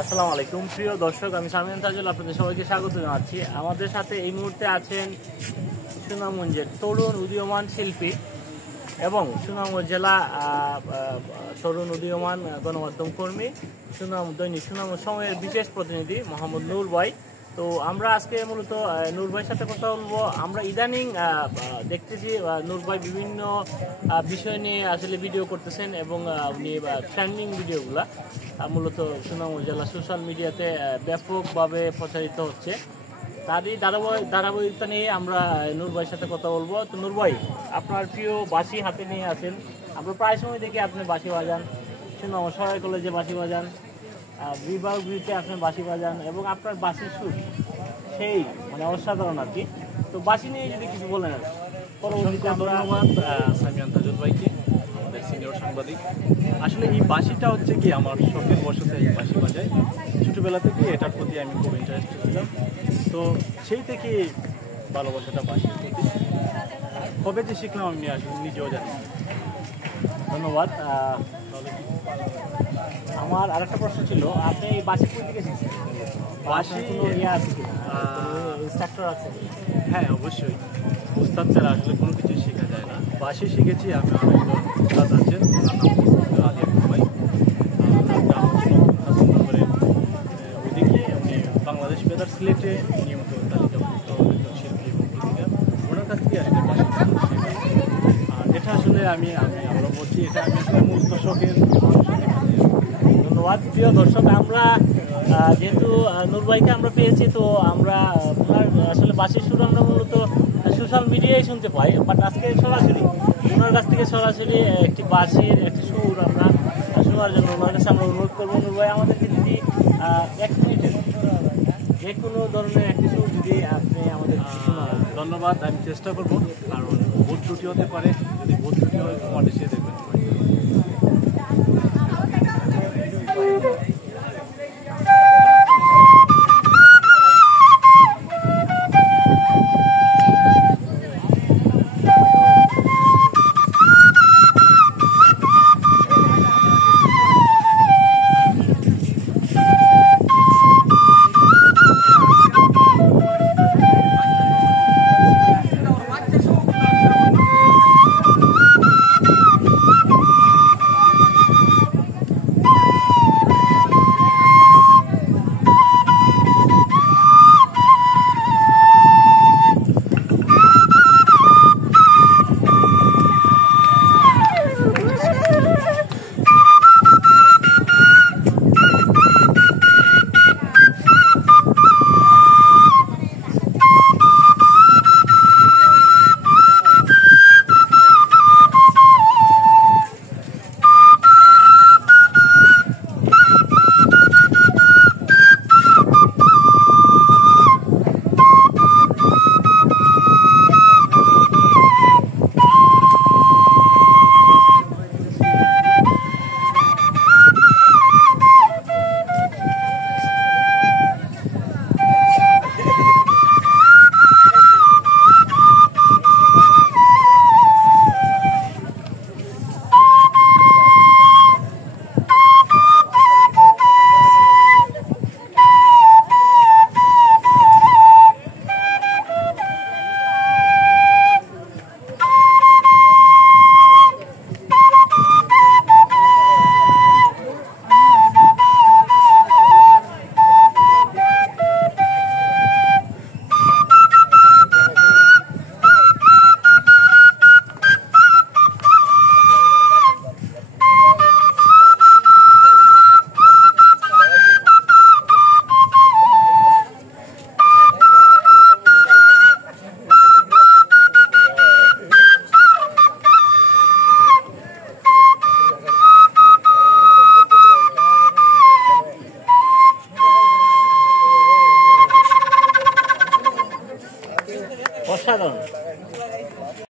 আসসালামু আলাইকুম প্রিয় দর্শক, আমি সামিয়ান তাজুল আপনাদের সবাইকে স্বাগত জানাচ্ছি। আমাদের সাথে এই মুহূর্তে আছেন সুনামগঞ্জের তরুণ উদীয়মান শিল্পী এবং সুনামগঞ্জ জেলা তরুণ উদীয়মান গণমাধ্যম কর্মী, দৈনিক সুনামগঞ্জ সময়ের বিশেষ প্রতিনিধি মোহাম্মদ নূর ভাই। তো আমরা আজকে মূলত নূর ভাইয়ের সাথে কথা বলবো। আমরা ইদানিং দেখতেছি নূর ভাই বিভিন্ন বিষয় নিয়ে আসলে ভিডিও করতেছেন এবং উনি ট্রেন্ডিং ভিডিওগুলা মূলত সুনামগঞ্জ জেলা সোশ্যাল মিডিয়াতে ব্যাপকভাবে প্রচারিত হচ্ছে। তারই ধারাবাহিকতা নিয়ে আমরা নূর ভাইয়ের সাথে কথা বলবো। তো নূর ভাই, আপনার প্রিয় বাঁশি হাতে নিয়ে আছেন, আমরা প্রায় সময় দেখি আপনি বাঁশি বাজান, সুনামগঞ্জ সরাই কলেজে বাঁশি বাজান, বিভাগগুলিতে আপনি বাঁশি বাজান এবং আপনার বাঁশির সুর সেই অসাধারণ আর কি। তো বাঁশি নিয়ে যদি কিছু বলেন। পরবর্তীতে ধন্যবাদ সামিয়ান তাজুল ভাইকে, আমাদের সিনিয়র সাংবাদিক। আসলে এই বাঁশিটা হচ্ছে কি আমার শখের বশতে এই বাঁশি বাজাই। ছোটোবেলা থেকে এটার প্রতি আমি খুব ইন্টারেস্টেড ছিলাম, তো সেই থেকে ভালোবাসাটা বাঁশির প্রতি। কবে যে শিখলাম আমি আসলে নিজেও জানি। ধন্যবাদ। আমার আরেকটা প্রশ্ন ছিল, আপনি এই বাঁশি কোথা থেকে শিখছেন? বাঁশি কোনো ইয়ে আছে কিনা, ইনস্ট্রাক্টর আছে? হ্যাঁ, অবশ্যই। উস্তাদ ছাড়া আসলে কোনো কিছু শেখা যায় না। বাঁশি শিখেছি আমি অনেকজন উস্তাদ আছেন, আলিয়া ভাই হাসিনগরের ওইদিকে উনি বাংলাদেশ বেতার সিলেটে নিয়মিত তালিকাভুক্ত একজন শিল্পী এবং গীতিকার। ওনার কাছ থেকে আসলে বাঁশি শেখা। আর এটা আসলে আমরা বলছি এটা আমি আসলে মূল দর্শকের। ধন্যবাদ। প্রিয় দর্শক, আমরা যেহেতু নূর ভাইকে আমরা পেয়েছি, তো আমরা ওনার আসলে বাঁশির সুর আমরা মূলত সোশ্যাল মিডিয়ায় শুনতে পাই, বাট আজকে সরাসরি ওনার কাছ থেকে সরাসরি একটি বাঁশির একটি সুর আমরা শোনার জন্য ওনার কাছে আমরা অনুরোধ করবো। নূর ভাই, আমাদেরকে যদি 1 মিনিটের যে কোনো ধরনের একটি সুর যদি আপনি আমাদের ধন্যবাদ। আমি চেষ্টা করবো, কারণ ভুল ত্রুটি হতে পারে। যদি ভুল ত্রুটি হয় তোমার দেশে